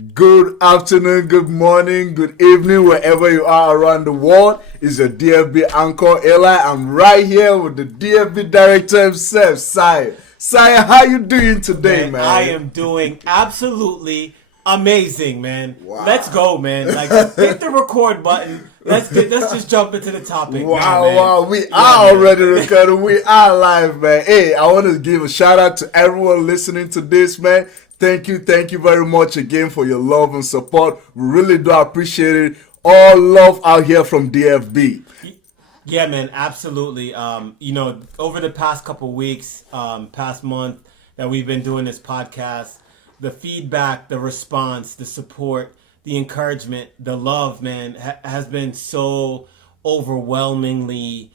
Good afternoon, good morning, good evening, wherever you are around the world. It's your DFB anchor, Eli. I'm right here with the DFB director himself, Sire. Sire, how you doing today, man? I am doing absolutely amazing, man. Wow. Let's go, man. Like, hit the record button. Let's just jump into the topic. Wow. We are already recording. We are live, man. Hey, I want to give a shout out to everyone listening to this, man. Thank you very much again for your love and support. We really do appreciate it. All love out here from DFB. Yeah, man, absolutely. Over the past couple weeks, past month that we've been doing this podcast, the feedback, the response, the support, the encouragement, the love, man, has been so overwhelmingly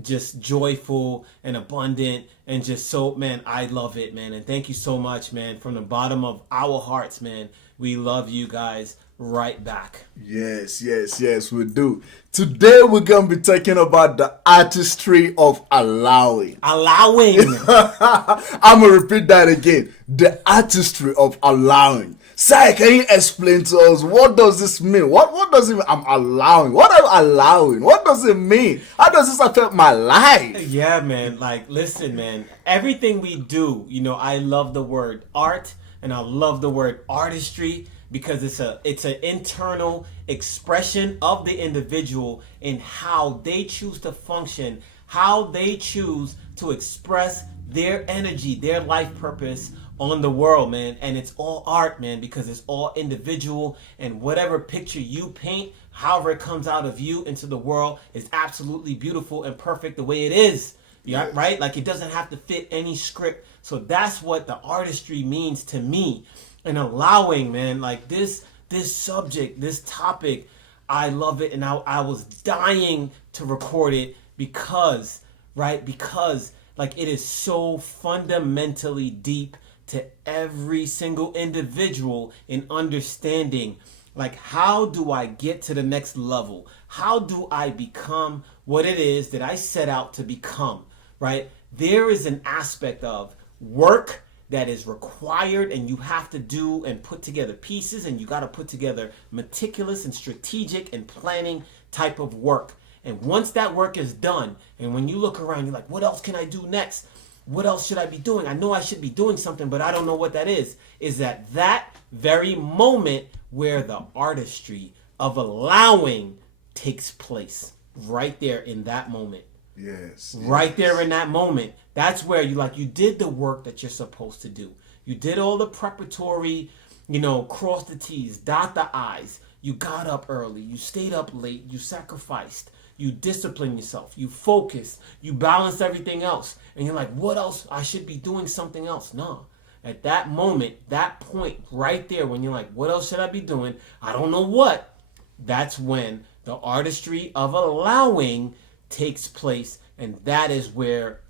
just joyful and abundant and just so, man, I love it, man. And thank you so much, man, from the bottom of our hearts, man. We love you guys right back. Yes, we do. Today we're going to be talking about the artistry of allowing. I'm going to repeat that again. The artistry of allowing. Sai, can you explain to us, what does this mean? What does it mean? I'm allowing. What am I allowing? What does it mean? How does this affect my life? Yeah, man. Listen, man. Everything we do, I love the word art and I love the word artistry because it's an internal expression of the individual in how they choose to function, how they choose to express their energy, their life purpose on the world, man. And it's all art, man, because it's all individual, and whatever picture you paint, however it comes out of you into the world, is absolutely beautiful and perfect the way it is. Yeah, right? Like, it doesn't have to fit any script. So that's what the artistry means to me. And allowing, man, like this subject, this topic, I love it. And I was dying to record it because it is so fundamentally deep to every single individual in understanding, how do I get to the next level? How do I become what it is that I set out to become, right? There is an aspect of work that is required, and you have to do and put together pieces, and you got to put together meticulous and strategic and planning type of work. And once that work is done, and when you look around, you're like, what else can I do next? What else should I be doing? I know I should be doing something, but I don't know what that is. Is that very moment where the artistry of allowing takes place. Right there in that moment. Yes. Right there in that moment. That's where you did the work that you're supposed to do. You did all the preparatory, cross the T's, dot the I's. You got up early. You stayed up late. You sacrificed. You discipline yourself. You focus. You balance everything else. And you're like, what else? I should be doing something else. No. At that moment, that point right there when you're like, what else should I be doing? I don't know what. That's when the artistry of allowing takes place. And that is where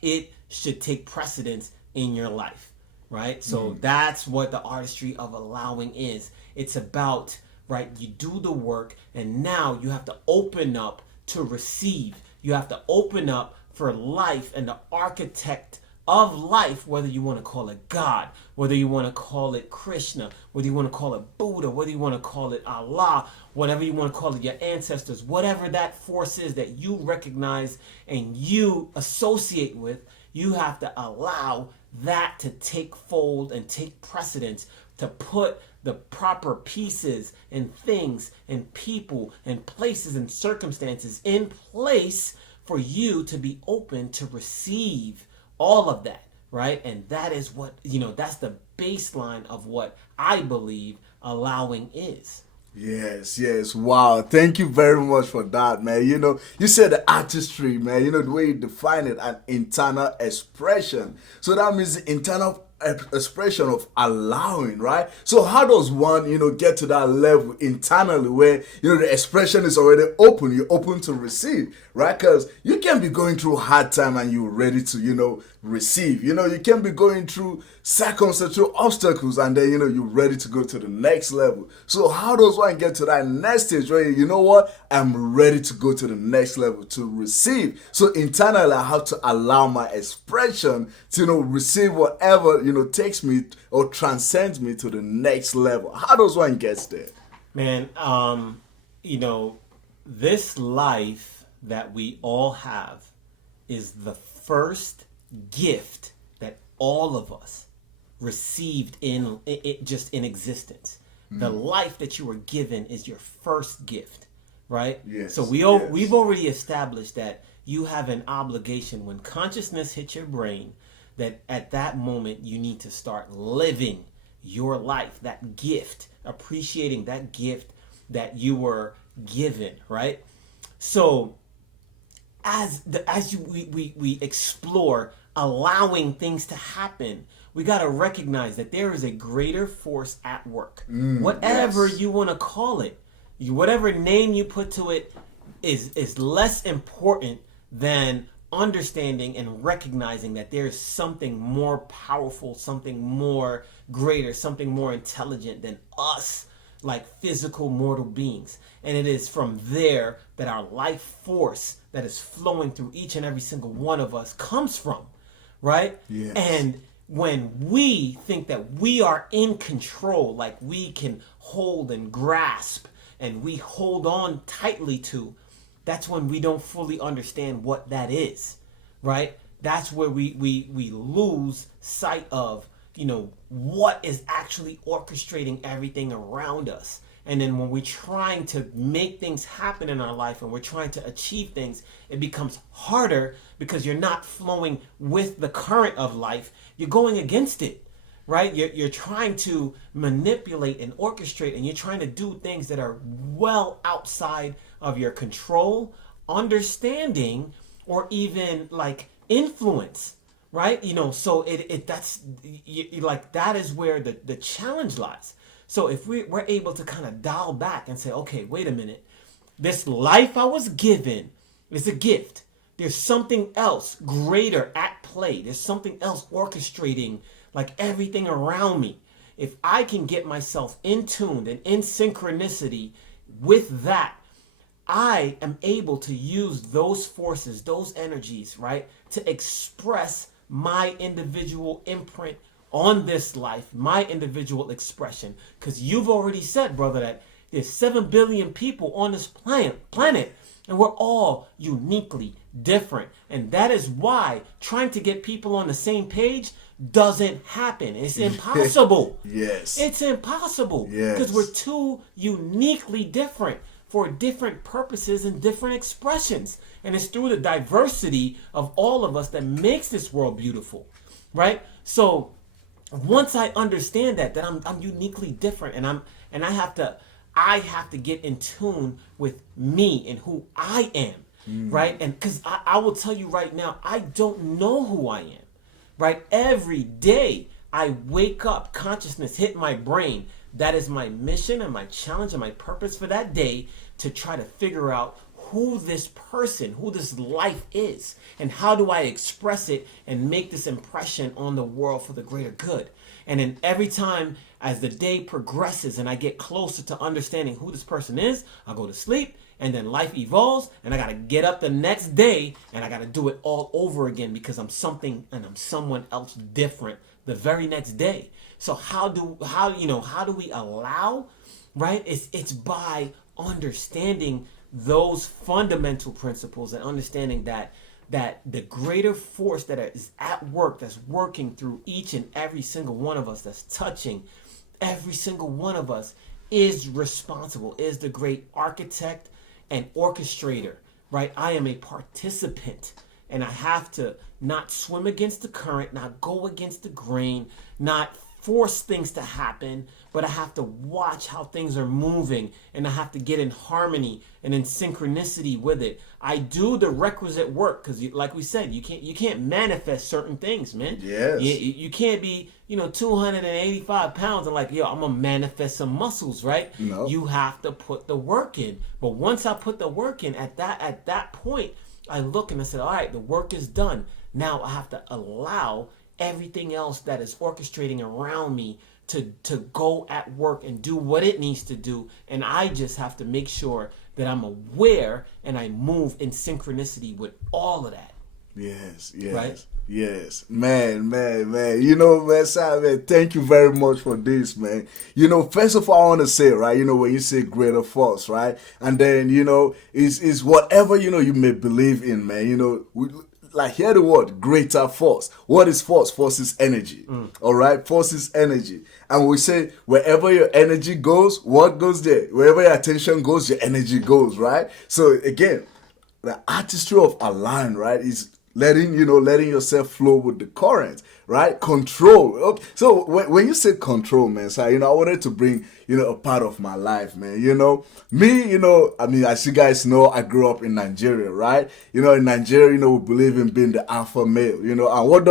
it should take precedence in your life. Right? So that's what the artistry of allowing is. It's about, right, you do the work and now you have to open up to receive. You have to open up for life and the architect of life, whether you want to call it God, whether you want to call it Krishna, whether you want to call it Buddha, whether you want to call it Allah, whatever you want to call it, your ancestors, whatever that force is that you recognize and you associate with, you have to allow that to take fold and take precedence, to put the proper pieces and things and people and places and circumstances in place for you to be open to receive all of that, right? And that is what, that's the baseline of what I believe allowing is. Yes. Wow. Thank you very much for that, man. You said the artistry, man. The way you define it, an internal expression. So that means the internal expression of allowing, right? So how does one, get to that level internally where, the expression is already open, you're open to receive, right? Because you can be going through hard time and you're ready to, receive. You can be going through circumstantial obstacles and then, you're ready to go to the next level. So how does one get to that next stage where, I'm ready to go to the next level to receive? So internally, I have to allow my expression to, receive whatever, takes me or transcends me to the next level? How does one get there? Man, this life that we all have is the first gift that all of us received in it just in existence. The life that you were given is your first gift, right? Yes. So we've already established that you have an obligation when consciousness hits your brain, that at that moment you need to start living your life, that gift, appreciating that gift that you were given, right? So we explore allowing things to happen, we got to recognize that there is a greater force at work. Whatever you want to call it, whatever name you put to it is less important than understanding and recognizing that there's something more powerful, something more greater, something more intelligent than us, like physical mortal beings. And it is from there that our life force that is flowing through each and every single one of us comes from, right? Yes. And when we think that we are in control, like we can hold and grasp and we hold on tightly to, that's when we don't fully understand what that is, right? That's where we lose sight of, what is actually orchestrating everything around us. And then when we're trying to make things happen in our life and we're trying to achieve things, it becomes harder because you're not flowing with the current of life. You're going against it, right? You're trying to manipulate and orchestrate, and you're trying to do things that are well outside of your control, understanding, or even like influence, right? So that is where the challenge lies. So if we're able to kind of dial back and say, okay, wait a minute, this life I was given is a gift. There's something else greater at play. There's something else orchestrating like everything around me. If I can get myself in tune and in synchronicity with that, I am able to use those forces, those energies, right, to express my individual imprint on this life, my individual expression. Because you've already said, brother, that there's 7 billion people on this planet, and we're all uniquely different. And that is why trying to get people on the same page doesn't happen. It's impossible. Yes. It's impossible. Yes. Because we're too uniquely different for different purposes and different expressions. And it's through the diversity of all of us that makes this world beautiful, right? So once I understand that I'm uniquely different, and I have to get in tune with me and who I am, right? And because I will tell you right now, I don't know who I am, right? Every day I wake up, consciousness hit my brain. That is my mission and my challenge and my purpose for that day, to try to figure out who this person, who this life is, and how do I express it and make this impression on the world for the greater good. And then every time as the day progresses and I get closer to understanding who this person is, I go to sleep, and then life evolves, and I got to get up the next day and I got to do it all over again, because I'm something and I'm someone else different the very next day. So how do we allow, right? It's by understanding those fundamental principles and understanding that the greater force that is at work, that's working through each and every single one of us, that's touching every single one of us, is responsible, is the great architect and orchestrator, right? I am a participant, and I have to not swim against the current, not go against the grain, not force things to happen, but I have to watch how things are moving, and I have to get in harmony and in synchronicity with it. I do the requisite work, because like we said, you can't manifest certain things, man. Yes. You can't be 285 pounds and like, I'm gonna manifest some muscles, right? No. You have to put the work in. But once I put the work in, at that point, I look and I said, all right, the work is done. Now I have to allow everything else that is orchestrating around me to go at work and do what it needs to do. And I just have to make sure that I'm aware and I move in synchronicity with all of that. Yes, yes. Right? Yes, man. You know, man, Sam, man, thank you very much for this, man. You know, first of all, I want to say, right, you know, when you say greater force, right, and then, you know, is whatever, you know, you may believe in, man, you know, like hear the word greater force. What is force? Force is energy. All right, force is energy, and we say wherever your energy goes, what goes there? Wherever your attention goes, your energy goes, right? So again, the artistry of allowing, right, is letting yourself flow with the current, right? Control. Okay. So when you say control, man, so you know, I wanted to bring, you know, a part of my life, man. You know, me, you know, I mean, as you guys know, I grew up in Nigeria, right? You know, in Nigeria, you know, we believe in being the alpha male, you know, and what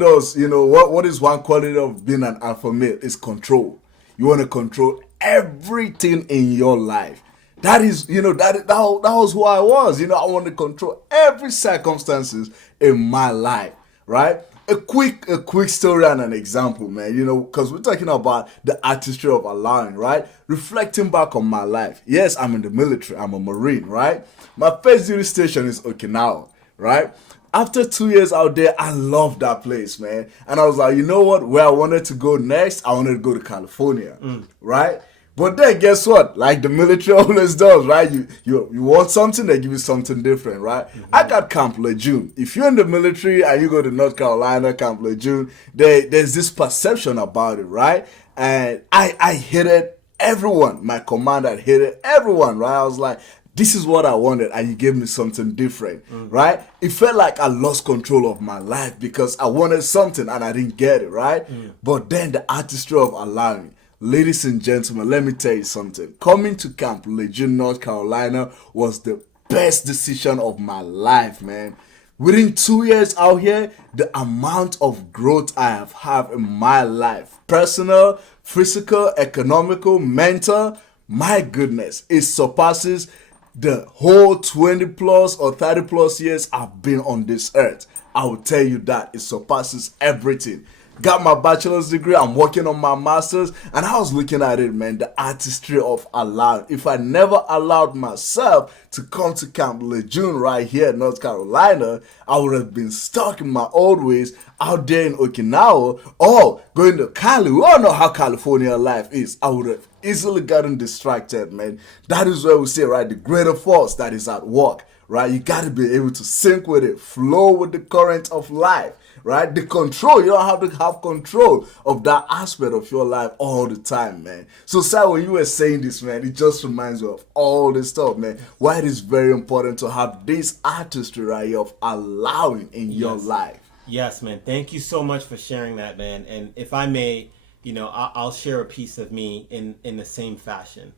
does, you know, what is one quality of being an alpha male? Is control. You want to control everything in your life. That is, you know, that was who I was. You know, I want to control every circumstances in my life, right? A quick story and an example, man. You know, because we're talking about the artistry of allowing, right? Reflecting back on my life. Yes, I'm in the military. I'm a Marine, right? My first duty station is Okinawa, right? After 2 years out there, I loved that place, man. And I was like, you know what? Where I wanted to go next, I wanted to go to California, right? But then guess what? Like the military always does, right? You want something, they give you something different, right? I got Camp Lejeune. If you're in the military and you go to North Carolina, Camp Lejeune, there's this perception about it, right? And I hated everyone. My commander hated everyone, right? I was like, this is what I wanted, and you gave me something different, right? It felt like I lost control of my life because I wanted something and I didn't get it, right? But then the artistry of allowing. Ladies and gentlemen, let me tell you something. Coming to Camp Lejeune, North Carolina was the best decision of my life, man. Within 2 years out here, the amount of growth I have had in my life, personal, physical, economical, mental, my goodness, it surpasses the whole 20 plus or 30 plus years I've been on this earth. I will tell you that it surpasses everything. Got my bachelor's degree, I'm working on my master's, and I was looking at it, man, the artistry of allowing. If I never allowed myself to come to Camp Lejeune right here in North Carolina, I would have been stuck in my old ways out there in Okinawa or going to Cali. We all know how California life is. I would have easily gotten distracted, man. That is where we say, right, the greater force that is at work, right? You got to be able to sync with it, flow with the current of life. Right? The control, you don't have to have control of that aspect of your life all the time, man. So, Sai, when you were saying this, man, it just reminds me of all this stuff, man. Why it is very important to have this artistry, right, of allowing in your life. Yes, man. Thank you so much for sharing that, man. And if I may, you know, I'll share a piece of me in the same fashion.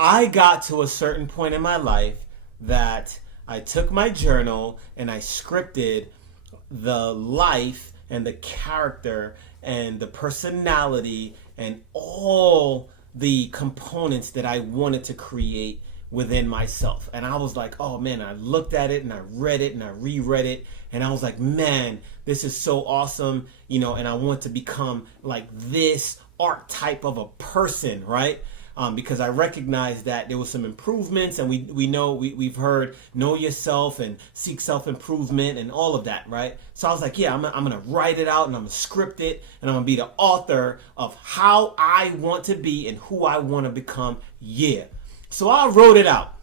I got to a certain point in my life that I took my journal and I scripted the life and the character and the personality and all the components that I wanted to create within myself. And I was like, oh man, I looked at it and I read it and I reread it. And I was like, man, this is so awesome, you know, and I want to become like this archetype of a person, right? Because I recognize that there was some improvements, and we know we've heard know yourself and seek self-improvement and all of that, right? So I was like, yeah, I'm gonna write it out and I'm gonna script it and I'm gonna be the author of how I want to be and who I want to become. Yeah. So I wrote it out,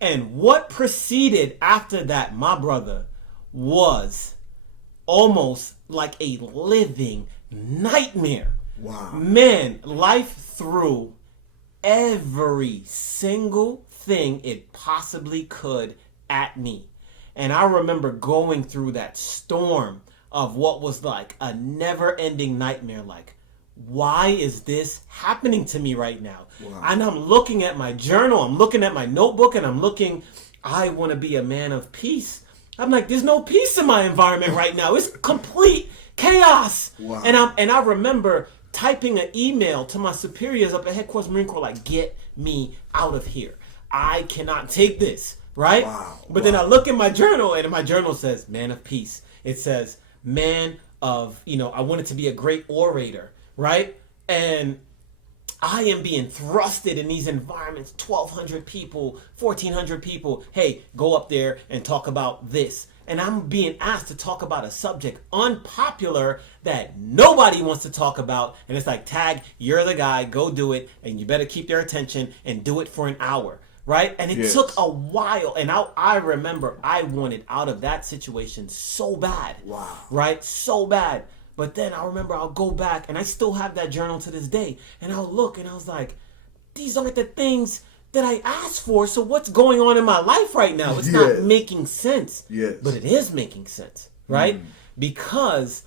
and what proceeded after that, my brother, was almost like a living nightmare. Wow. Man, life threw every single thing it possibly could at me. And I remember going through that storm of what was like a never-ending nightmare. Like, why is this happening to me right now? Wow. And I'm looking at my journal, I'm looking at my notebook, and I'm looking, I want to be a man of peace. I'm like, there's no peace in my environment right now. It's complete chaos. Wow. And I remember typing an email to my superiors up at Headquarters Marine Corps, like, get me out of here. I cannot take this, right? Wow. But then I look in my journal, and my journal says, man of peace. It says, man of, you know, I wanted to be a great orator, right? And I am being thrusted in these environments, 1,200 people, 1,400 people. Hey, go up there and talk about this. And I'm being asked to talk about a subject unpopular that nobody wants to talk about. And it's like, tag, you're the guy, go do it. And you better keep their attention and do it for an hour. Right? And it took a while. And I remember I wanted out of that situation so bad. Wow. Right? So bad. But then I remember I'll go back, and I still have that journal to this day. And I'll look, and I was like, these aren't the things that I asked for. So what's going on in my life right now? It's not making sense. Yes. But it is making sense, right? Because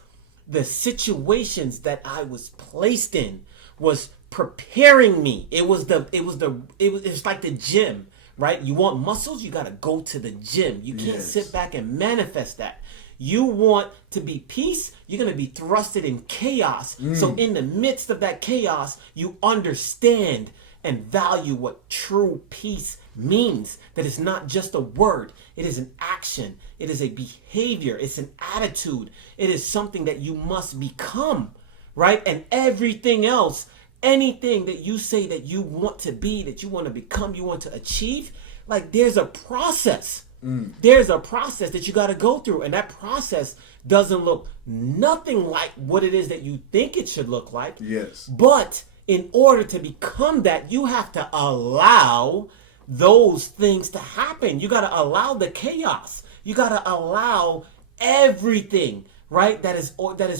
the situations that I was placed in was preparing me. It's like the gym, right? You want muscles, you got to go to the gym. You can't sit back and manifest that. You want to be peace, you're going to be thrusted in chaos. So in the midst of that chaos, you understand and value what true peace means. That it's not just a word, it is an action, it is a behavior, it's an attitude, it is something that you must become, right? And everything else, anything that you say that you want to be, that you want to become, you want to achieve, like there's a process. There's a process that you got to go through, and that process doesn't look nothing like what it is that you think it should look like. Yes. But in order to become that, you have to allow those things to happen. You got to allow the chaos. You got to allow everything, right? That is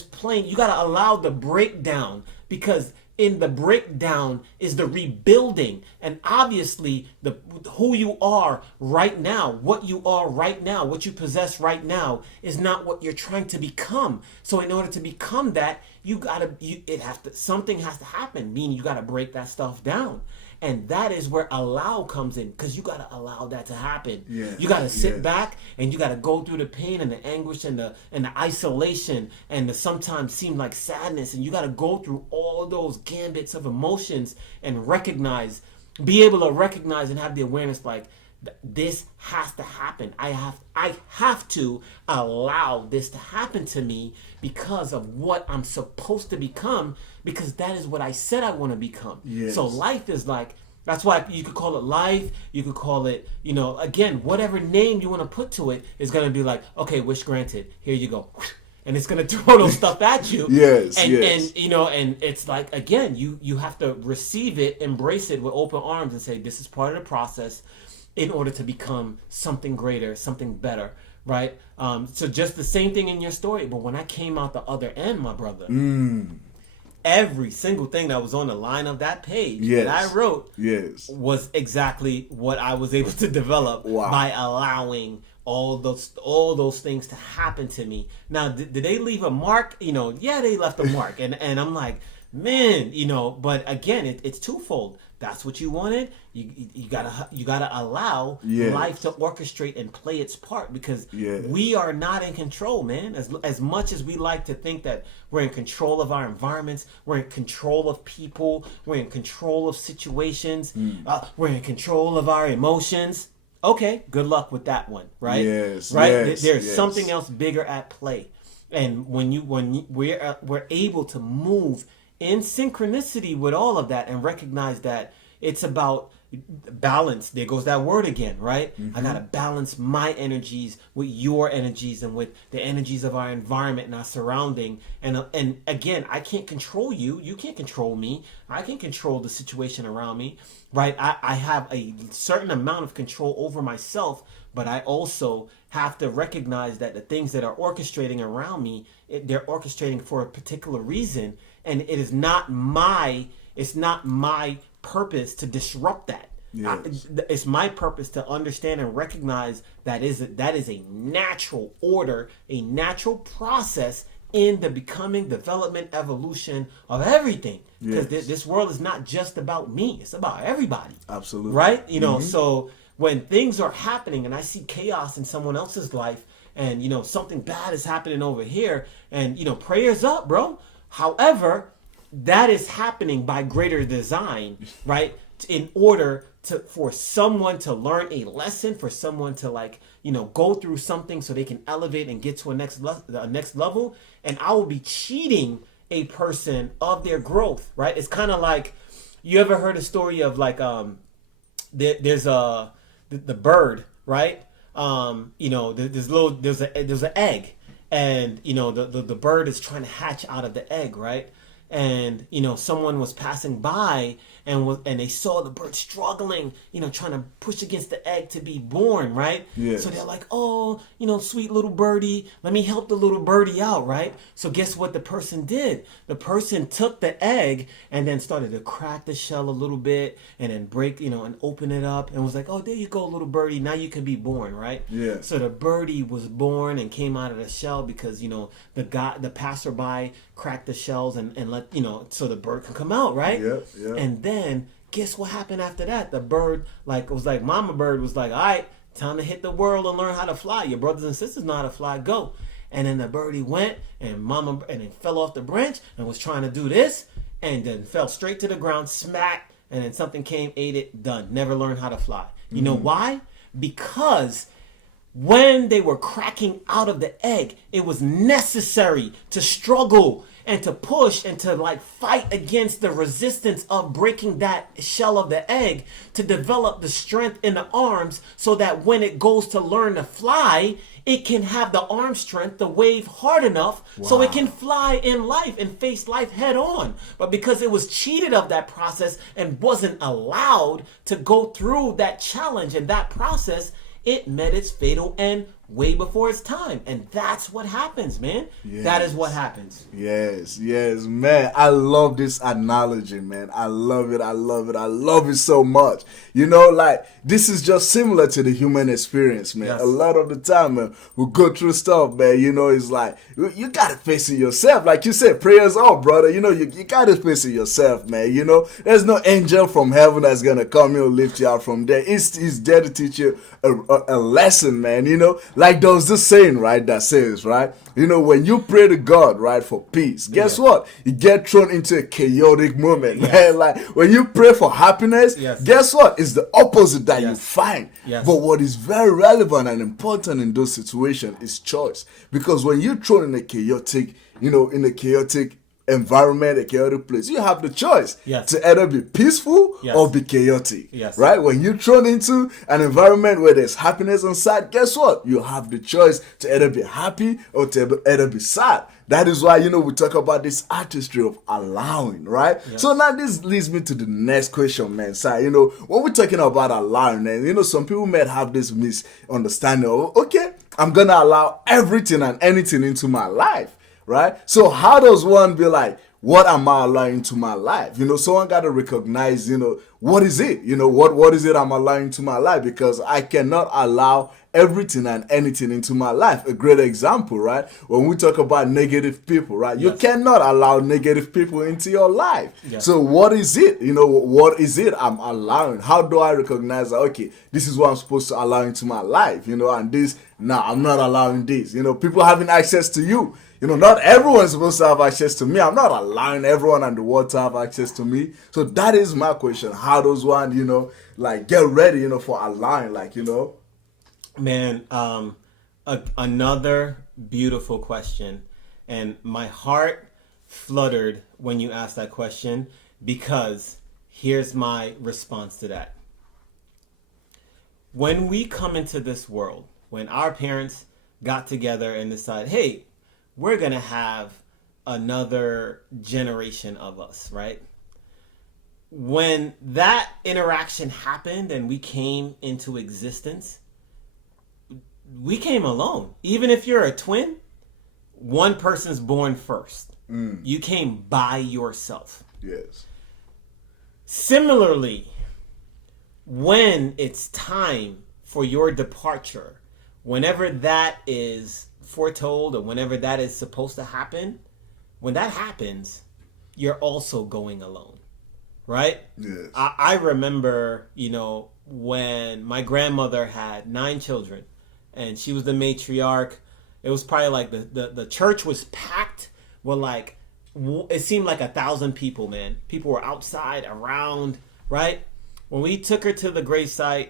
playing. You got to allow the breakdown, because in the breakdown is the rebuilding. And obviously who you are right now, what you are right now, what you possess right now is not what you're trying to become. So in order to become that, something has to happen, meaning you got to break that stuff down. And that is where allow comes in, because you got to allow that to happen. You got to sit back, and you got to go through the pain and the anguish and the isolation and the sometimes seem like sadness. And you got to go through all those gambits of emotions and be able to recognize and have the awareness, like, this has to happen. I have to allow this to happen to me because of what I'm supposed to become, because that is what I said I want to become. So life is like, that's why you could call it life, you could call it, again, whatever name you want to put to it is going to be like, okay, wish granted, here you go. And it's going to throw those stuff at you. And it's like, again, you have to receive it, embrace it with open arms and say, this is part of the process in order to become something greater, something better, right? So just the same thing in your story. But when I came out the other end, my brother, every single thing that was on the line of that page that I wrote was exactly what I was able to develop by allowing all those things to happen to me. Now, did they leave a mark? Yeah, they left a mark. And I'm like, man, but again, it's twofold. That's what you wanted. You gotta allow life to orchestrate and play its part, because we are not in control, man. As much as we like to think that we're in control of our environments, we're in control of people, we're in control of situations, we're in control of our emotions. Okay, good luck with that one, right? There's something else bigger at play, and when we're able to move in synchronicity with all of that and recognize that it's about balance. There goes that word again, right? I got to balance my energies with your energies and with the energies of our environment and our surrounding. And again, I can't control you. You can't control me. I can control the situation around me, right? I have a certain amount of control over myself, but I also have to recognize that the things that are orchestrating around me, they're orchestrating for a particular reason. And it's not my purpose to disrupt that. It's my purpose to understand and recognize that is a natural order, a natural process in the becoming, development, evolution of everything. Because this world is not just about me; it's about everybody. Absolutely. Right? So when things are happening and I see chaos in someone else's life, and something bad is happening over here, and prayers up, bro. However, that is happening by greater design, right? In order for someone to learn a lesson, for someone to go through something so they can elevate and get to a next level. And I will be cheating a person of their growth, right? It's kind of like You ever heard a story of like there's the bird, right? There's an egg, and the bird is trying to hatch out of the egg, right? And someone was passing by and they saw the bird struggling, trying to push against the egg to be born, right? Yes. So they're like, oh, sweet little birdie, let me help the little birdie out, right? So guess what the person did? The person took the egg and then started to crack the shell a little bit and then break, and open it up and was like, oh, there you go, little birdie, now you can be born, right? Yeah. So the birdie was born and came out of the shell because, the passerby cracked the shells and let, so the bird can come out, right? Yep, yep. And then guess what happened after that? The bird, mama bird was like, all right, time to hit the world and learn how to fly. Your brothers and sisters know how to fly, go. And then the birdie went and then fell off the branch and was trying to do this and then fell straight to the ground, smack, and then something came, ate it, done. Never learned how to fly. You know why? Because when they were cracking out of the egg, it was necessary to struggle and to push and to fight against the resistance of breaking that shell of the egg to develop the strength in the arms so that when it goes to learn to fly, it can have the arm strength to wave hard enough so it can fly in life and face life head on. But because it was cheated of that process and wasn't allowed to go through that challenge and that process, it met its fatal end way before its time. And that's what happens, man. Yes. That is what happens. Yes, man. I love this analogy, man. I love it so much. This is just similar to the human experience, man. Yes. A lot of the time, man, we go through stuff, man. It's like, you gotta face it yourself. Like you said, prayers up, brother. You gotta face it yourself, man. There's no angel from heaven that's gonna come and lift you out from there. It's there to teach you a lesson, man. Like there's this saying, right, that says, right, when you pray to God, right, for peace, guess what? You get thrown into a chaotic moment, man. Like when you pray for happiness, guess what? It's the opposite that you find. Yes. But what is very relevant and important in those situations is choice. Because when you're thrown in a chaotic, environment, a chaotic place, you have the choice to either be peaceful or be chaotic. Yes. Right? When you're thrown into an environment where there's happiness inside, guess what? You have the choice to either be happy or to either be sad. That is why, we talk about this artistry of allowing, right? Yeah. So now this leads me to the next question, man. So, when we're talking about allowing, and, some people might have this misunderstanding of, okay, I'm going to allow everything and anything into my life. Right? So how does one be like, what am I allowing into my life? Someone got to recognize, what is it? What is it I'm allowing into my life? Because I cannot allow everything and anything into my life. A great example, right? When we talk about negative people, right? You cannot allow negative people into your life. Yes. So what is it? What is it I'm allowing? How do I recognize that, okay, this is what I'm supposed to allow into my life, and this, no, I'm not allowing this. People having access to you. Not everyone's supposed to have access to me. I'm not allowing everyone in the world to have access to me. So that is my question. How does one, get ready, for allowing, Man, another beautiful question. And my heart fluttered when you asked that question because here's my response to that. When we come into this world, when our parents got together and decided, hey, we're going to have another generation of us, right? When that interaction happened and we came into existence, we came alone. Even if you're a twin, one person's born first. You came by yourself. Yes. Similarly, when it's time for your departure, whenever that is foretold or whenever that is supposed to happen, when that happens, you're also going alone, right? Yes. I remember, when my grandmother had 9 children and she was the matriarch. It was probably like the church was packed with it seemed like 1,000 people, man. People were outside, around, right? When we took her to the gravesite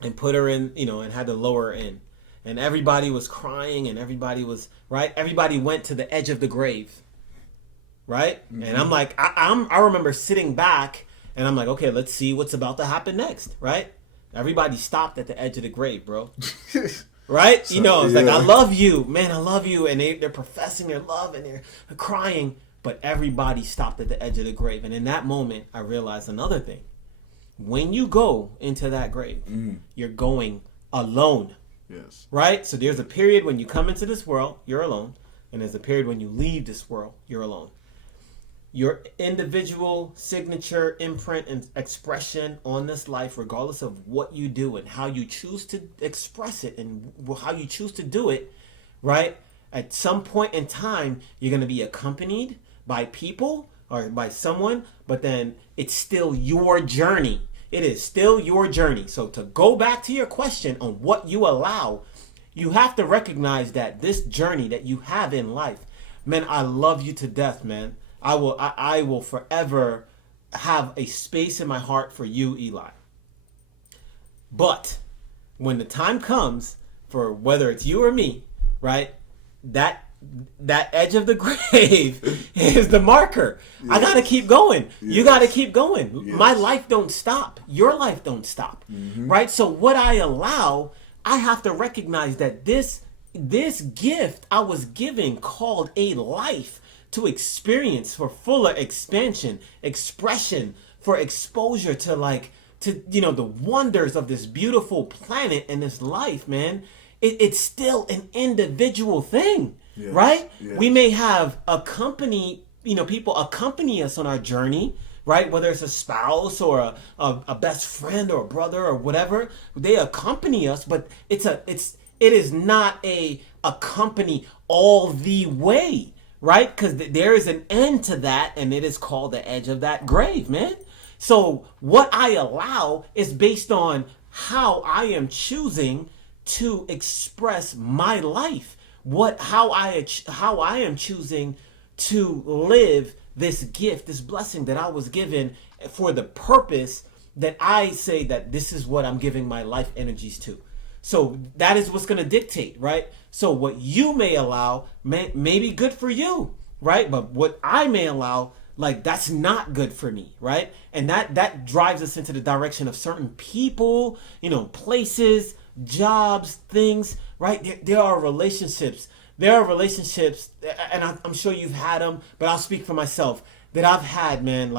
and put her in, and had to lower her in, and everybody was crying and everybody was, right? Everybody went to the edge of the grave, right? Mm-hmm. And I'm like, I remember sitting back And I'm like, okay, let's see what's about to happen next, right? Everybody stopped at the edge of the grave, bro. Right? So, You know, it's like, yeah. I love you. Man, I love you. And they're professing their love and they're crying. But everybody stopped at the edge of the grave. And in that moment, I realized another thing. When you go into that grave, you're going alone. Yes. Right? So there's a period when you come into this world, you're alone. And there's a period when you leave this world, you're alone. Your individual signature, imprint, and expression on this life, regardless of what you do and how you choose to express it and how you choose to do it, right? At some point in time, you're going to be accompanied by people or by someone, but then it's still your journey. It is still your journey. So to go back to your question on what you allow, you have to recognize that this journey that you have in life, man, I love you to death, man. I will forever have a space in my heart for you, Eli. But when the time comes for whether it's you or me, right? That edge of the grave is the marker. Yes. I gotta keep going. Yes. You gotta keep going. Yes. My life don't stop. Your life don't stop. Right? So what I allow, I have to recognize that this gift I was given called a life to experience for fuller expansion, expression, for exposure to the wonders of this beautiful planet and this life, man. It's still an individual thing, yes, right? Yes. We may have people accompany us on our journey, right? Whether it's a spouse or a best friend or a brother or whatever, they accompany us, but it is not a accompany all the way. Right? Because there is an end to that, and it is called the edge of that grave, man. So what I allow is based on how I am choosing to express my life. How I am choosing to live this gift, this blessing that I was given for the purpose that I say that this is what I'm giving my life energies to. So that is what's going to dictate, right? So what you may allow may be good for you, right? But what I may allow, that's not good for me, right? And that drives us into the direction of certain people, places, jobs, things, right? There are relationships. And I'm sure you've had them, but I'll speak for myself, that I've had, man,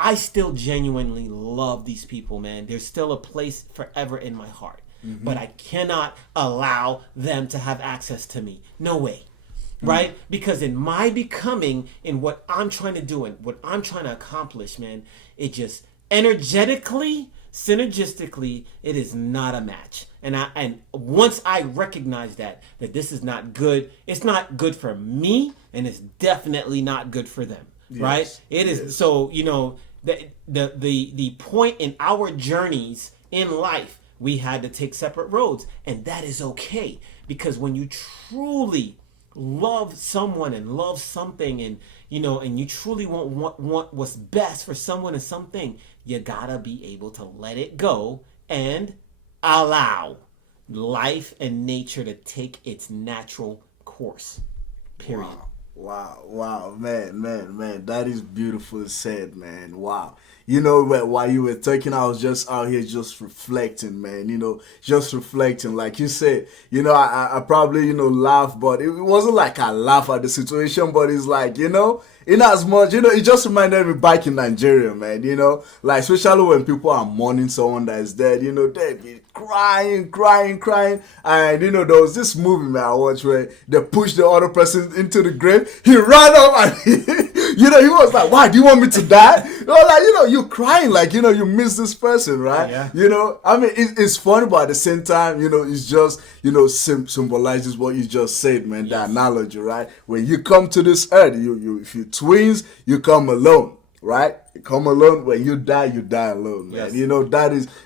I still genuinely love these people, man. There's still a place forever in my heart. But I cannot allow them to have access to me. No way. Right? Because in my becoming, in what I'm trying to do and what I'm trying to accomplish, man, it just energetically, synergistically, it is not a match. And once I recognize that this is not good, it's not good for me, and it's definitely not good for them. Yes. Right? It is. Yes. So, the point in our journeys in life, we had to take separate roads, and that is okay, because when you truly love someone and love something, and you truly want what's best for someone and something, you gotta be able to let it go and allow life and nature to take its natural course. Period. Wow, man, that is beautifully said, man. Wow. While you were talking, I was just out here just reflecting, man, just reflecting. Like you said, I probably, laugh, but it wasn't like I laugh at the situation, but it's like, in as much, it just reminded me back in Nigeria, man, especially when people are mourning someone that is dead, they'd be crying. And, there was this movie, man, I watched where they pushed the other person into the grave. He ran up and, he was like, why, do you want me to die? You're crying, you miss this person, right? Yeah. It's funny, but at the same time, it's just, symbolizes what you just said, man, yes. The analogy, right? When you come to this earth, if you twins, you come alone, right? You come alone. When you die alone, man. Yes.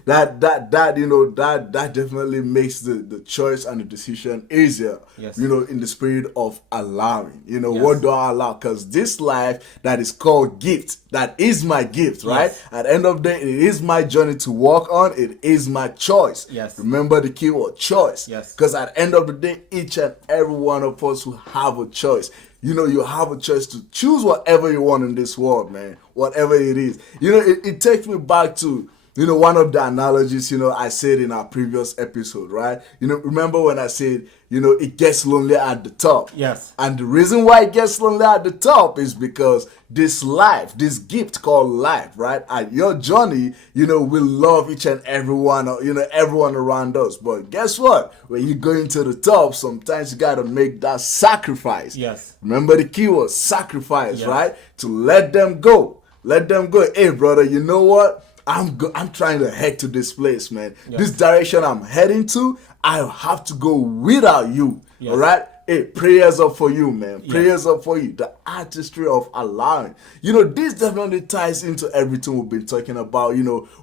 That definitely makes the choice and the decision easier. Yes. In the spirit of allowing. Yes. What do I allow? Because this life that is called gift, that is my gift, right? Yes. At the end of the day, it is my journey to walk on. It is my choice. Yes. Remember the keyword choice. Yes. Because at the end of the day, each and every one of us will have a choice. You have a choice to choose whatever you want in this world, man. Whatever it is. It takes me back to, one of the analogies, I said in our previous episode, right? Remember when I said, it gets lonely at the top. Yes. And the reason why it gets lonely at the top is because this life, this gift called life, right? At your journey, we love each and everyone, everyone around us. But guess what? When you go into the top, sometimes you got to make that sacrifice. Yes. Remember the keyword, sacrifice, Yes. right? To let them go. Let them go. Hey, brother, you know what? I'm trying to head to this place, man. Yes. This direction I'm heading to, I have to go without you. Yes. All right? Hey, prayers up for you, man. Yes. Prayers up for you. The artistry of allowing. This definitely ties into everything we've been talking about,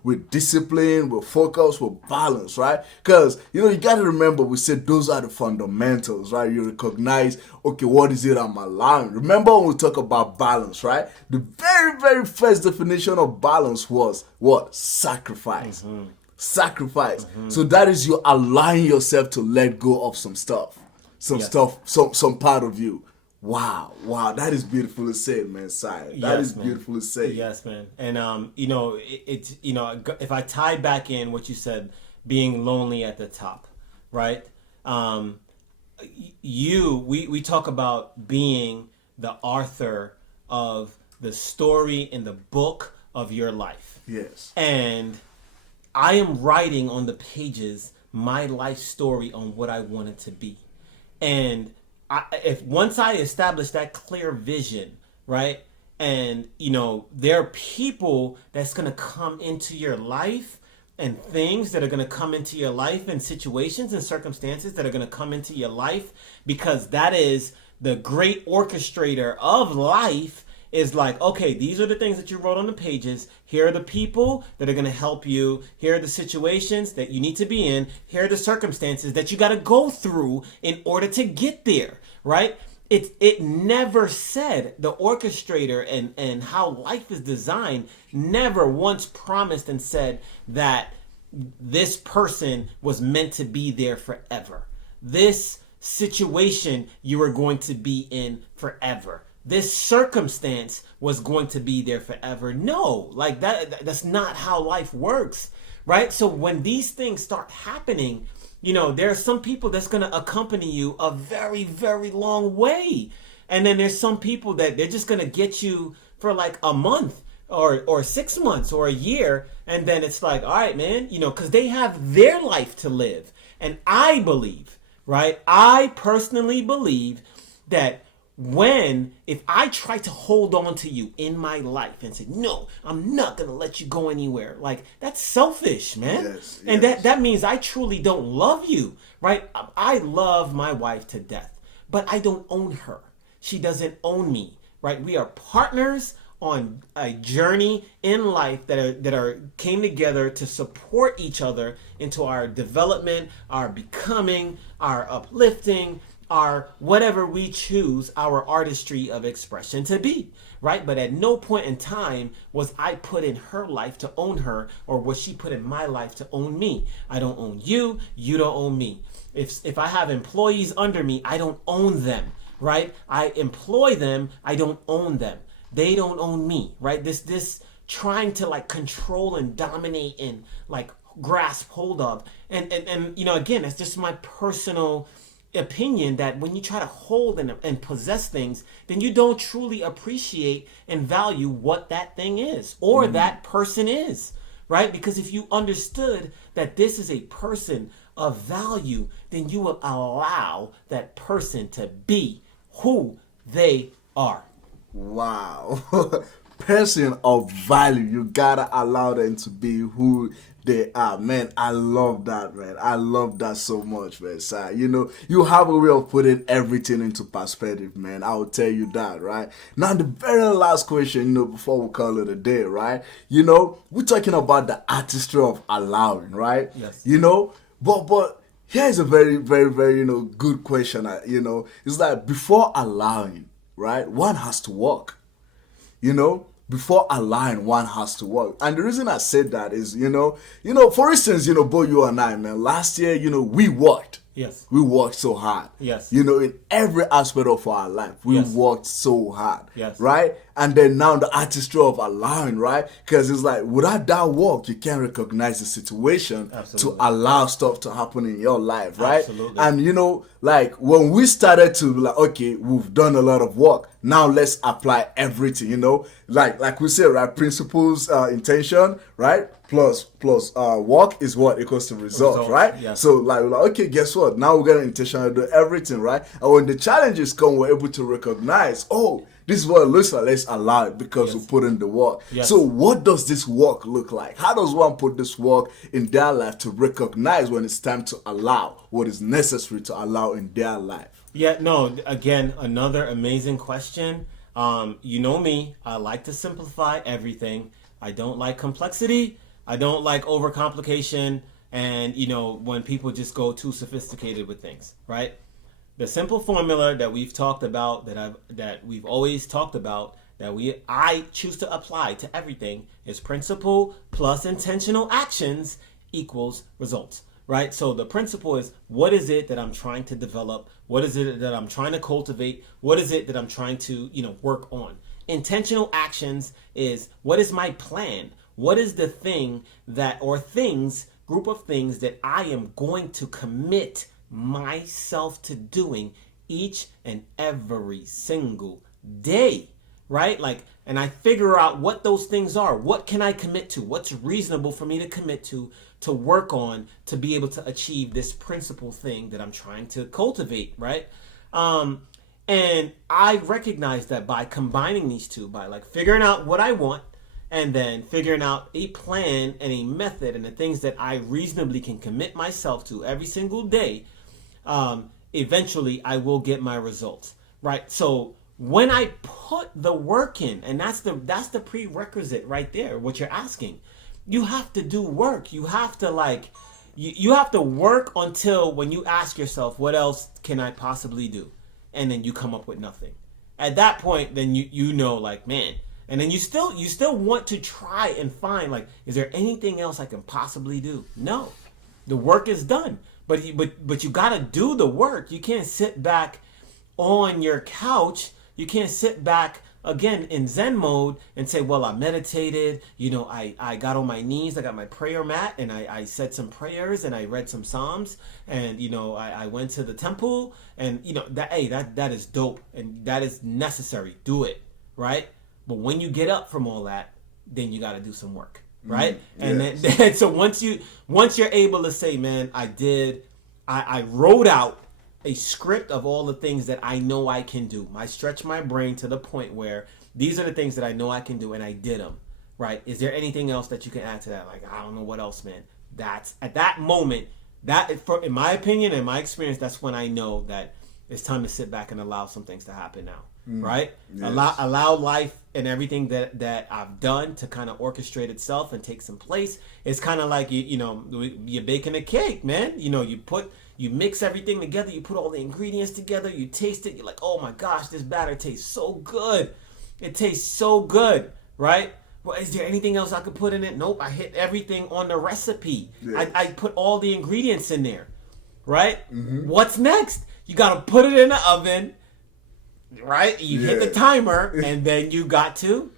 with discipline, with focus, with balance, right? Because, you got to remember, we said those are the fundamentals, right? You recognize, okay, what is it I'm allowing? Remember when we talk about balance, right? The very, very first definition of balance was what? Sacrifice. Mm-hmm. Sacrifice. Mm-hmm. So that is you allowing yourself to let go of some stuff. Some part of you. Wow, that is beautifully said, man. That is beautifully said. Yes, man. And it's if I tie back in what you said, being lonely at the top, right? We talk about being the author of the story in the book of your life. Yes. And I am writing on the pages my life story on what I want it to be. And if once I establish that clear vision, right, and there are people that's gonna come into your life, and things that are gonna come into your life, and situations and circumstances that are gonna come into your life, because that is the great orchestrator of life. Is like, okay, these are the things that you wrote on the pages. Here are the people that are going to help you. Here are the situations that you need to be in. Here are the circumstances that you got to go through in order to get there, right? It never said, the orchestrator and how life is designed never once promised and said that this person was meant to be there forever. This situation you were going to be in forever. This circumstance was going to be there forever. No, like that's not how life works, right? So when these things start happening, there are some people that's going to accompany you a very, very long way. And then there's some people that they're just going to get you for like a month or 6 months or a year. And then it's like, all right, man, because they have their life to live. And I believe, right? I personally believe that if I try to hold on to you in my life and say, no, I'm not going to let you go anywhere, like, that's selfish, man. Yes, and that means I truly don't love you, right? I love my wife to death, but I don't own her. She doesn't own me, right? We are partners on a journey in life that came together to support each other into our development, our becoming, our uplifting, our whatever we choose our artistry of expression to be, right? But at no point in time was I put in her life to own her, or was she put in my life to own me. I don't own you, you don't own me. If I have employees under me, I don't own them, right? I employ them, I don't own them. They don't own me, right? This trying to like control and dominate and like grasp hold of. And again, it's just my personal opinion that when you try to hold and possess things, then you don't truly appreciate and value what that thing is or that person is, right? Because if you understood that this is a person of value, then you will allow that person to be who they are. Wow. Person of value, you gotta allow them to be who they are. Man, I love that, man. I love that so much, man. So, you have a way of putting everything into perspective, man. I will tell you that, right? Now, the very last question, before we call it a day, right? We're talking about the artistry of allowing, right? Yes. But here's a very, very, very, good question. It's like before allowing, right? One has to walk. Before allowing, one has to work. And the reason I said that is, for instance, both you and I, man, last year, we worked. Yes. We worked so hard. Yes. You know, in every aspect of our life, we Yes. worked so hard. Yes. Right? And then now the artistry of allowing, right? Because it's like, without that work, you can't recognize the situation Absolutely. to allow stuff to happen in your life, right? Absolutely. And you know, like when we started to like, okay, we've done a lot of work. Now let's apply everything, you know, like we say, right? Principles, intention, right? Plus work is what equals to results, right? Yes. So like, we're like, okay, guess what? Now we're gonna intentionally do everything, right? And when the challenges come, we're able to recognize, oh, this is what it looks like. Let's allow it because we put in the work. Yes. So what does this work look like? How does one put this work in their life to recognize when it's time to allow what is necessary to allow in their life? Yeah, no, again, another amazing question. You know me, I like to simplify everything. I don't like complexity. I don't like overcomplication. And, you know, when people just go too sophisticated with things, right? The simple formula that we've talked about, that we've always talked about, I choose to apply to everything is principle plus intentional actions equals results, right? So the principle is, what is it that I'm trying to develop? What is it that I'm trying to cultivate? What is it that I'm trying to, work on? Intentional actions is, what is my plan? What is the thing group of things that I am going to commit myself to doing each and every single day, right? Like, and I figure out what those things are. What can I commit to? What's reasonable for me to commit to work on, to be able to achieve this principal thing that I'm trying to cultivate, right? And I recognize that by combining these two, by like figuring out what I want and then figuring out a plan and a method and the things that I reasonably can commit myself to every single day, eventually I will get my results, right? So when I put the work in, and that's the prerequisite right there, what you're asking, you have to do work. You have to you have to work until when you ask yourself, what else can I possibly do? And then you come up with nothing. At that point, then you know, like, man, and then you still want to try and find, like, is there anything else I can possibly do? No, the work is done. But you gotta do the work. You can't sit back on your couch. You can't sit back again in Zen mode and say, well, I meditated. I got on my knees. I got my prayer mat and I said some prayers and I read some Psalms and I went to the temple and that is dope and that is necessary. Do it, right? But when you get up from all that, then you got to do some work, right? And then so once you're able to say, man, I wrote out a script of all the things that I know I can do. I stretch my brain to the point where these are the things that I know I can do and I did them, right? Is there anything else that you can add to that? Like, I don't know what else, man. That's at that moment, in my opinion and my experience, that's when I know that it's time to sit back and allow some things to happen now. Right? Yes. Allow life and everything that I've done to kind of orchestrate itself and take some place. It's kind of like you're baking a cake, man. You mix everything together, you put all the ingredients together, you taste it, you're like, oh my gosh, this batter tastes so good. It tastes so good, right? Well, is there anything else I could put in it? Nope, I hit everything on the recipe. Yes. I put all the ingredients in there, right? Mm-hmm. What's next? You got to put it in the oven. Right? You hit the timer and then you got to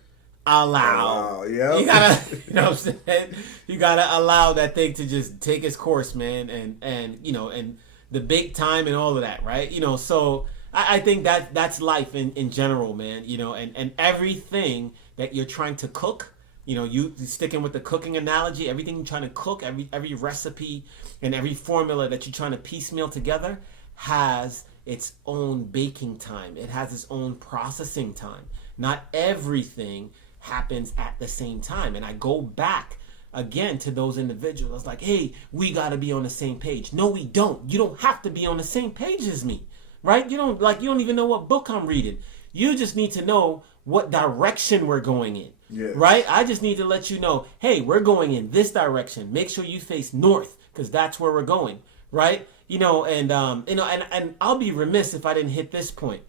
allow. Yeah. You gotta, what I'm saying? You gotta allow that thing to just take its course, man, and and the bake time and all of that, right? So I think that's life in general, man. And everything that you're trying to cook, you sticking with the cooking analogy, everything you're trying to cook, every recipe and every formula that you're trying to piecemeal together has its own baking time. It has its own processing time. Not everything happens at the same time. And I go back again to those individuals. I was like, hey, we got to be on the same page. No, we don't. You don't have to be on the same page as me, right? You don't even know what book I'm reading. You just need to know what direction we're going in, right? I just need to let you know, hey, we're going in this direction. Make sure you face north because that's where we're going, right? And I'll be remiss if I didn't hit this point.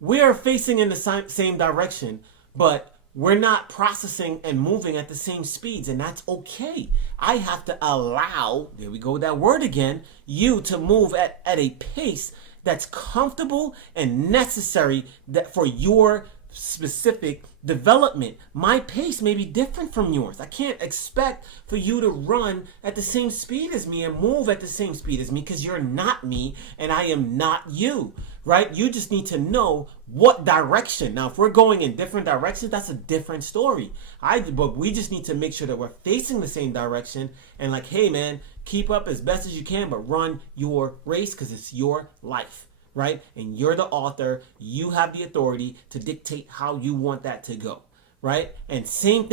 We are facing in the same direction, but we're not processing and moving at the same speeds, and that's okay. I have to allow, there we go with that word again, you to move at a pace that's comfortable and necessary that for your specific development. My pace may be different from yours. I can't expect for you to run at the same speed as me and move at the same speed as me, because you're not me and I am not you, right? You just need to know what direction. Now, if we're going in different directions, that's a different story. But we just need to make sure that we're facing the same direction and like, hey man, keep up as best as you can, but run your race because it's your life. Right? And you're the author. You have the authority to dictate how you want that to go. Right? And same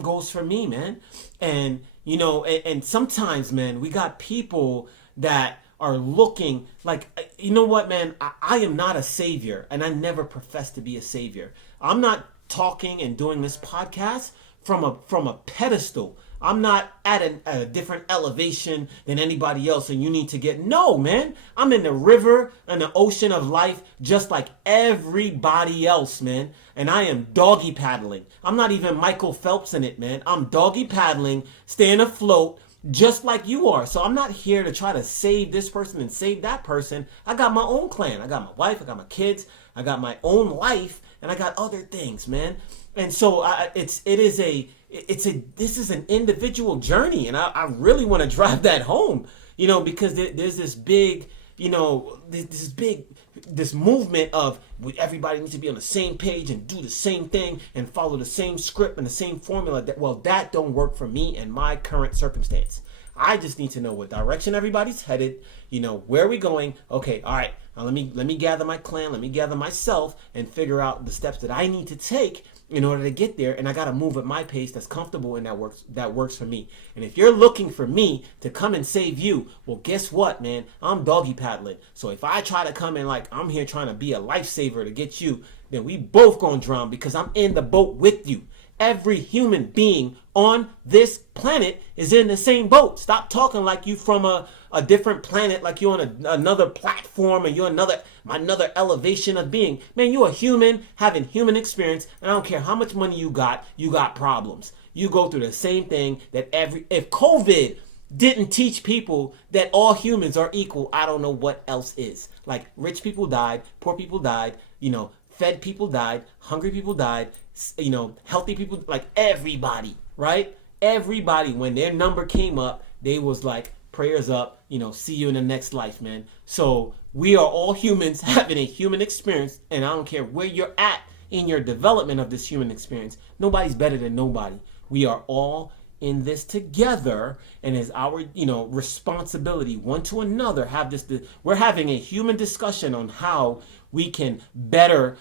goes for me, man. And, you know, and sometimes, man, we got people that are looking like, you know what, man, I am not a savior, and I never profess to be a savior. I'm not talking and doing this podcast from a pedestal. I'm not at a different elevation than anybody else, and you need to get... No, man. I'm in the river and the ocean of life just like everybody else, man. And I am doggy paddling. I'm not even Michael Phelps in it, man. I'm doggy paddling, staying afloat, just like you are. So I'm not here to try to save this person and save that person. I got my own clan. I got my wife. I got my kids. I got my own life, and I got other things, man. And so this is an individual journey, and I really want to drive that home, you know, because there's this big, you know, this movement of everybody needs to be on the same page and do the same thing and follow the same script and the same formula. That don't work for me and my current circumstance. I just need to know what direction everybody's headed, you know, where are we going? Okay, all right, now let me gather my clan, let me gather myself and figure out the steps that I need to take in order to get there, and I got to move at my pace that's comfortable and that works for me. And if you're looking for me to come and save you, well, guess what, man? I'm doggy paddling. So if I try to come in like I'm here trying to be a lifesaver to get you, then we both gonna drown because I'm in the boat with you. Every human being on this planet is in the same boat. Stop talking like you from a different planet, like you're on another platform and you're another elevation of being. Man, you're a human having human experience, and I don't care how much money you got problems. You go through the same thing that if COVID didn't teach people that all humans are equal, I don't know what else is. Like, rich people died, poor people died, you know, fed people died, hungry people died, you know, healthy people, like everybody, right? Everybody, when their number came up, they was like, prayers up, you know, see you in the next life, man. So we are all humans having a human experience, and I don't care where you're at in your development of this human experience. Nobody's better than nobody. We are all in this together, and it's our, you know, responsibility one to another. We're having a human discussion on how we can better,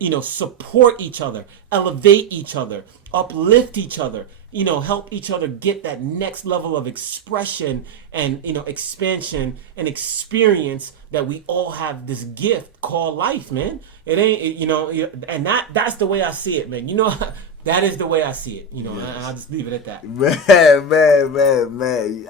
you know, support each other, elevate each other, uplift each other, you know, help each other get that next level of expression and, you know, expansion and experience that we all have this gift called life, man. It ain't, you know, and that's the way I see it, man. You know, that is the way I see it, you know, yes. I'll just leave it at that. Man.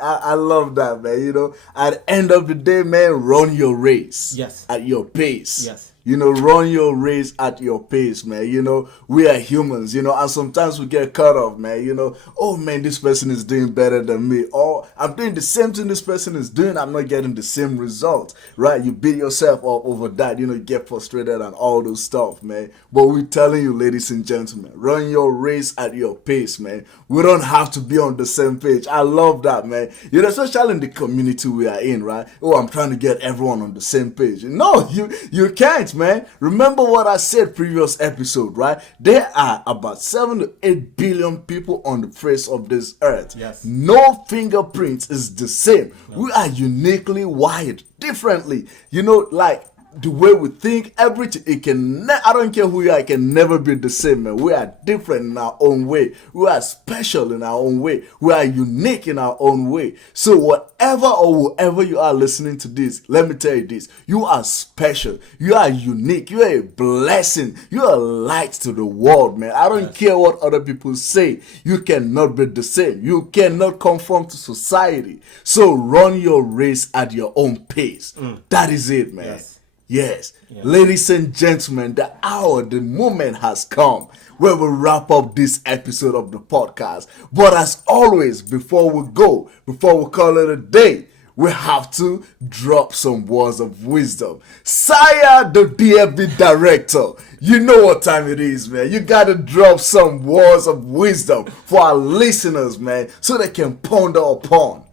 I love that, man. You know, at the end of the day, man, run your race. Yes. At your pace. Yes. You know, run your race at your pace, man. You know, we are humans, you know, and sometimes we get cut off, man. You know, oh, man, this person is doing better than me. Or I'm doing the same thing this person is doing. I'm not getting the same result, right? You beat yourself up over that. You know, you get frustrated and all those stuff, man. But we're telling you, ladies and gentlemen, run your race at your pace, man. We don't have to be on the same page. I love that, man. You know, especially in the community we are in, right? Oh, I'm trying to get everyone on the same page. No, you can't, man. Remember what I said previous episode, right? There are about 7 to 8 billion people on the face of this earth. Yes. No fingerprints is the same. No. We are uniquely wired differently. You know, like the way we think, everything, I don't care who you are, it can never be the same, man. We are different in our own way. We are special in our own way. We are unique in our own way. So whatever or whoever you are listening to this, let me tell you this. You are special. You are unique. You are a blessing. You are a light to the world, man. I don't care what other people say. You cannot be the same. You cannot conform to society. So run your race at your own pace. That is it, man. Yes. Yeah. Ladies and gentlemen, the hour, the moment has come. where we wrap up this episode of the podcast. But as always, before we go, before we call it a day, we have to drop some words of wisdom. Saya, the DFB director, you know what time it is, man. You gotta drop some words of wisdom for our listeners, man, so they can ponder upon.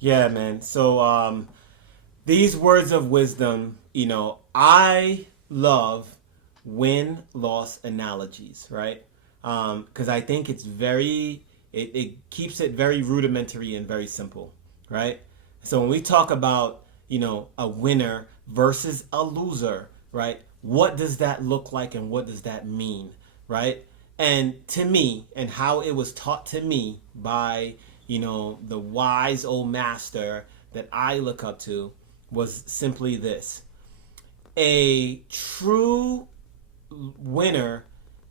Yeah, man. So these words of wisdom, I love win-loss analogies, right? Because I think it keeps it very rudimentary and very simple, right? So when we talk about, a winner versus a loser, right? What does that look like and what does that mean, right? And to me, and how it was taught to me by, the wise old master that I look up to was simply this. A true winner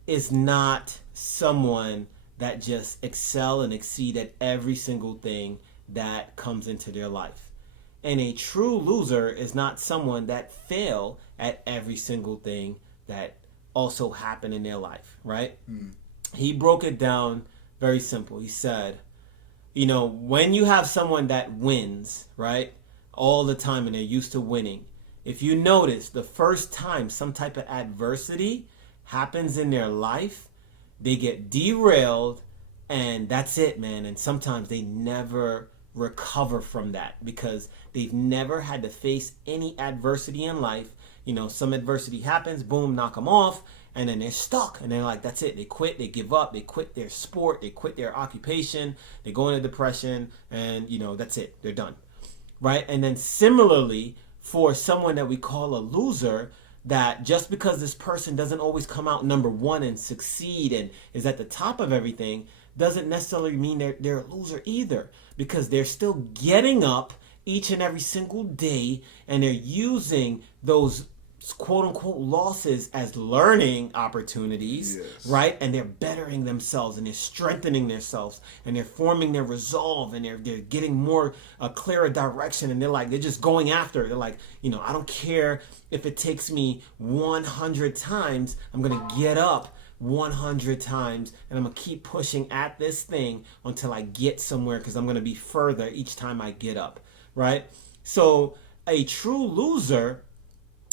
is not someone that just excel and exceed at every single thing that comes into their life. And a true loser is not someone that fail at every single thing that also happened in their life, right? He broke it down very simple. He said, when you have someone that wins, right, all the time and they're used to winning, if you notice the first time some type of adversity happens in their life, they get derailed and that's it, man. And sometimes they never recover from that because they've never had to face any adversity in life. Some adversity happens, boom, knock them off, and then they're stuck. And they're like, that's it. They quit, they give up, they quit their sport, they quit their occupation, they go into depression, and, that's it. They're done. Right? And then similarly, for someone that we call a loser, that just because this person doesn't always come out number one and succeed and is at the top of everything, doesn't necessarily mean they're a loser either, because they're still getting up each and every single day and they're using those quote unquote losses as learning opportunities, yes, right? And they're bettering themselves and they're strengthening themselves and they're forming their resolve and they're getting more a clearer direction, and they're just going after it. They're like, I don't care if it takes me 100 times, I'm gonna get up 100 times and I'm gonna keep pushing at this thing until I get somewhere, because I'm gonna be further each time I get up, right? So a true loser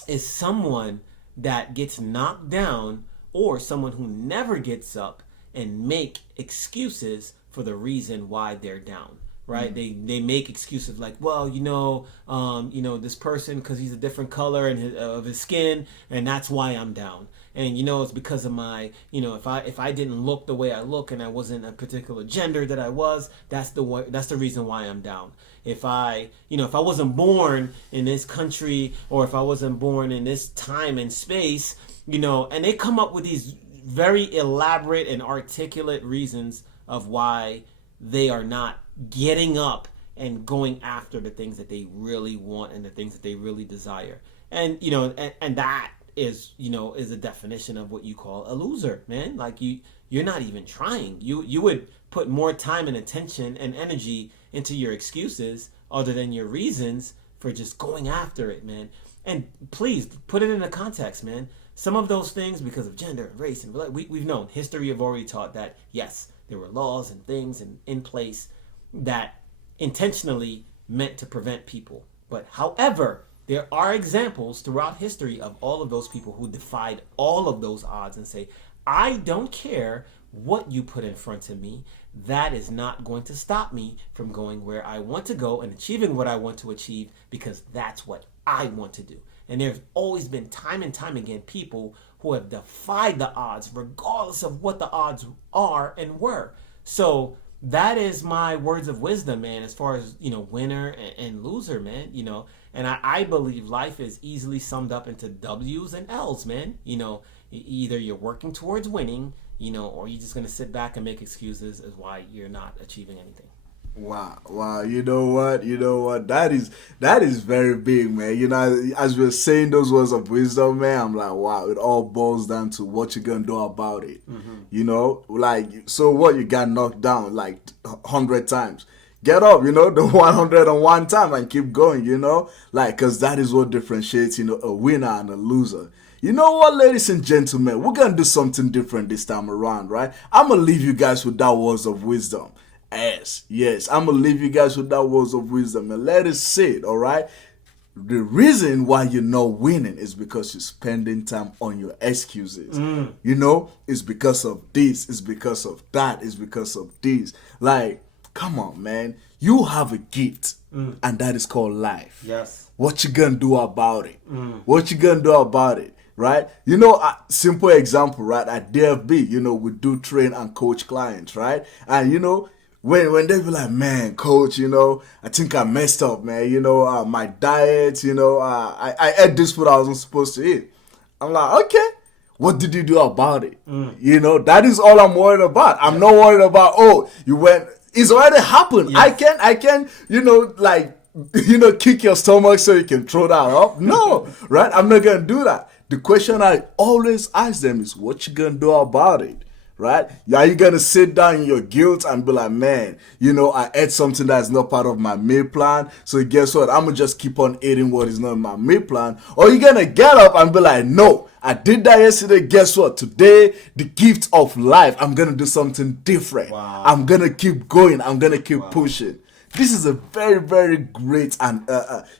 is someone that gets knocked down, or someone who never gets up and make excuses for the reason why they're down, right? They make excuses like, well, this person, because he's a different color and of his skin, and that's why I'm down. And it's because of my, if I didn't look the way I look and I wasn't a particular gender that I was, that's the reason why I'm down. If I wasn't born in this country, or if I wasn't born in this time and space, and they come up with these very elaborate and articulate reasons of why they are not getting up and going after the things that they really want and the things that they really desire. And and that is a definition of what you call a loser, man. Like you're not even trying. You would put more time and attention and energy into your excuses other than your reasons for just going after it, man. And please put it in a context, man. Some of those things, because of gender and race and we've known, history have already taught that yes, there were laws and things in place that intentionally meant to prevent people. But however, there are examples throughout history of all of those people who defied all of those odds and say, I don't care what you put in front of me. That is not going to stop me from going where I want to go and achieving what I want to achieve, because that's what I want to do. And there's always been time and time again people who have defied the odds regardless of what the odds are and were. So that is my words of wisdom, man, as far as, winner and loser, man, and I believe life is easily summed up into W's and L's, man. Either you're working towards winning, or you're just going to sit back and make excuses as why you're not achieving anything. Wow. You know what? That is very big, man. As we're saying those words of wisdom, man, I'm like, wow, it all boils down to what you're going to do about it. So what, you got knocked down like 100 times. Get up, the 101 time and keep going, because that is what differentiates, a winner and a loser. You know what, ladies and gentlemen, we're gonna do something different this time around, right? I'm gonna leave you guys with that words of wisdom. Yes, I'm gonna leave you guys with that words of wisdom and let it sit, all right? The reason why you're not winning is because you're spending time on your excuses. You know, it's because of this, it's because of that, it's because of this. Like, come on, man. You have a gift, and that is called life. Yes. What you gonna do about it? What you gonna do about it? Right? You know, a simple example, right? At DFB, you know, we do train and coach clients, right? And you know, when they be like, man, coach, you know, I think I messed up, man. You know, my diet, you know, I ate this food I wasn't supposed to eat. I'm like, okay, what did you do about it? You know, that is all I'm worried about. I'm not worried about, oh, you went, it's already happened. Yes. I can, you know, like, you know, kick your stomach so you can throw that up. No, right? I'm not gonna do that. The question I always ask them is, what you gonna do about it? Right? Are you gonna sit down in your guilt and be like, man, you know, I ate something that's not part of my meal plan, so guess what? I'm gonna just keep on eating what is not in my meal plan. Or you gonna get up and be like, no, I did that yesterday. Guess what? Today, the gift of life, I'm gonna do something different. Wow. I'm gonna keep going. I'm gonna keep pushing. This is a very, very great and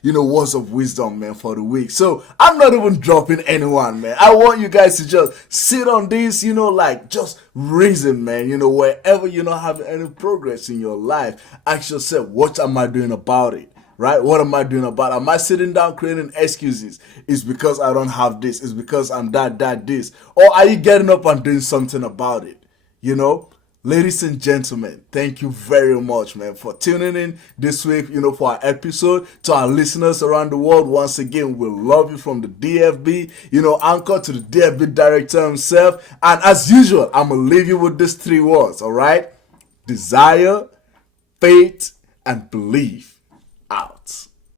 you know, words of wisdom, man, for the week. So I'm not even dropping anyone, man. I want you guys to just sit on this, you know, like just reason, man. You know, wherever you're not having any progress in your life, ask yourself, what am I doing about it? Right? What am I doing about it? Am I sitting down creating excuses? It's because I don't have this. It's because I'm this. Or are you getting up and doing something about it? You know? Ladies and gentlemen, thank you very much, man, for tuning in this week, you know, for our episode. To our listeners around the world, once again, we love you from the DFB, you know, anchor to the DFB director himself. And as usual, I'm going to leave you with these 3 words, all right? Desire, faith, and belief. Out.